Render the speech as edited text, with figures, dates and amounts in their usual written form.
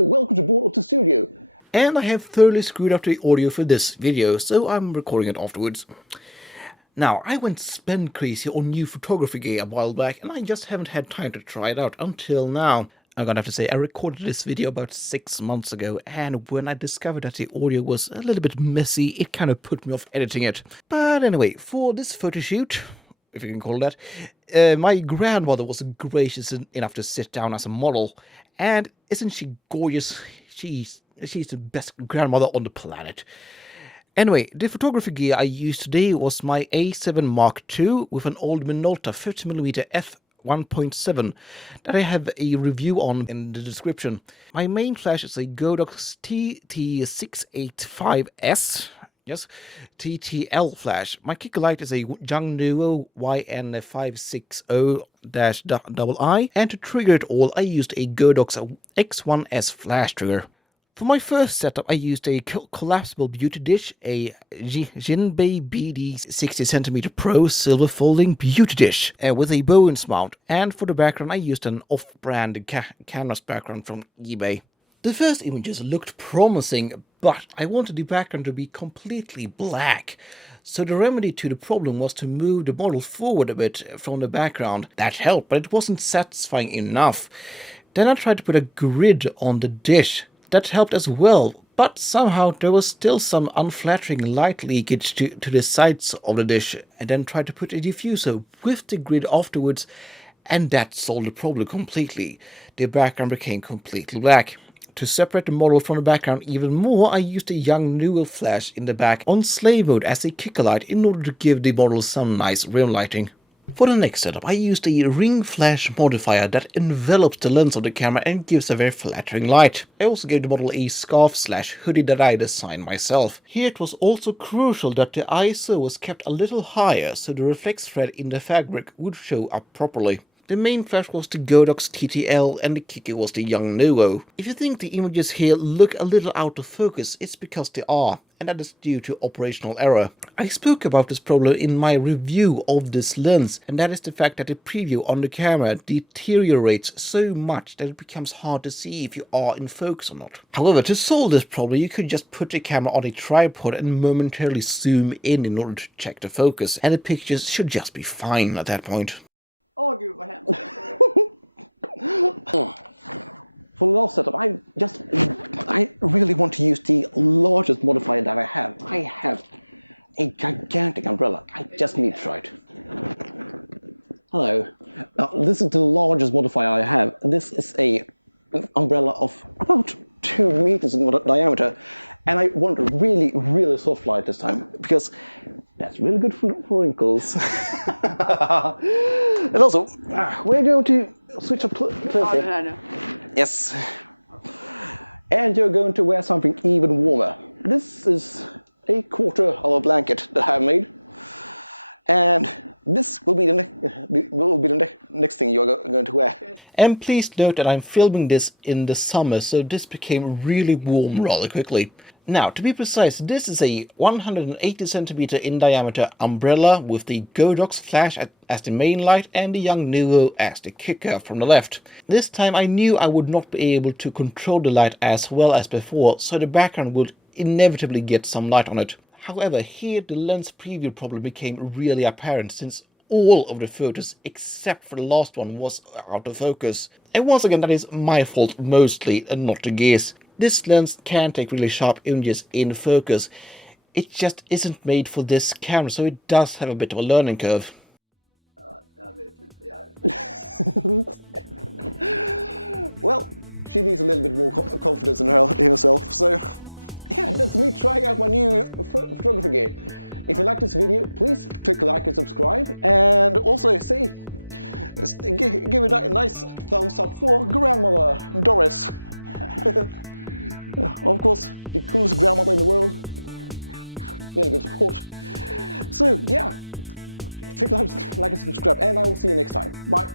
Hello, welcome to Board of the Studio. And I have thoroughly screwed up the audio for this video, so I'm recording it afterwards. Now, I went spend crazy on new photography gear a while back, and I just haven't had time to try it out until now. I'm gonna have to say, I recorded this video about 6 months ago, and when I discovered that the audio was a little bit messy, it kind of put me off editing it. But anyway, for this photo shoot, if you can call it that, my grandmother was gracious enough to sit down as a model, and isn't she gorgeous? She's the best grandmother on the planet. Anyway, the photography gear I used today was my A7 Mark II with an old Minolta 50mm f1.7 that I have a review on in the description. My main flash is a Godox TT685S. Yes, TTL flash. My kicker light is a Yongnuo YN560-I, and to trigger it all I used a Godox X1S flash trigger. For my first setup I used a collapsible beauty dish, a Jinbei BD 60cm Pro silver folding beauty dish with a Bowens mount, and for the background I used an off-brand canvas background from eBay. The first images looked promising, but I wanted the background to be completely black. So the remedy to the problem was to move the model forward a bit from the background. That helped, but it wasn't satisfying enough. Then I tried to put a grid on the dish. That helped as well, but somehow there was still some unflattering light leakage to the sides of the dish, and then tried to put a diffuser with the grid afterwards, and that solved the problem completely. The background became completely black. To separate the model from the background even more, I used a Yongnuo flash in the back on slave mode as a kicker light in order to give the model some nice rim lighting. For the next setup, I used a ring flash modifier that envelops the lens of the camera and gives a very flattering light. I also gave the model a scarf/hoodie that I designed myself. Here it was also crucial that the ISO was kept a little higher so the reflex thread in the fabric would show up properly. The main flash was the Godox TTL and the kicker was the Yongnuo. If you think the images here look a little out of focus, it's because they are, and that is due to operational error. I spoke about this problem in my review of this lens, and that is the fact that the preview on the camera deteriorates so much that it becomes hard to see if you are in focus or not. However, to solve this problem, you could just put the camera on a tripod and momentarily zoom in order to check the focus, and the pictures should just be fine at that point. Åh gud vad hemskt. For the last setup, I really want to use the largest modifier that I have. I have a gigantic umbrella. I just need to try it. Hello. Now, this is the largest modifier I have. This is an umbrella of about 2 meters in diameter. And I want a really, really soft light this time, because that's really good for wrinkles. And also, we're going to switch up clothing. Yes. And you're going to wear something even warmer. This is a quarter of a blanket that I have made. And this will be the next thing you're going to wear. And please note that I'm filming this in the summer, so this became really warm rather quickly. Now, to be precise, this is a 180cm in diameter umbrella with the Godox flash as the main light and the Yongnuo as the kicker from the left. This time I knew I would not be able to control the light as well as before, so the background would inevitably get some light on it. However, here the lens preview problem became really apparent, since all of the photos except for the last one was out of focus. And once again, that is my fault mostly and not the gear's. This lens can take really sharp images in focus. It just isn't made for this camera, so it does have a bit of a learning curve. Well, she needs a little bit more confidence in herself, so yeah, that's me trying out my new photography gear. If you like this video, please click like and subscribe, and also give a nice thumbs up for grandmother Doris. Of course, the coolest grandmother in the world. Really good support. So yeah, click like and subscribe, and I will see you next time. Bye.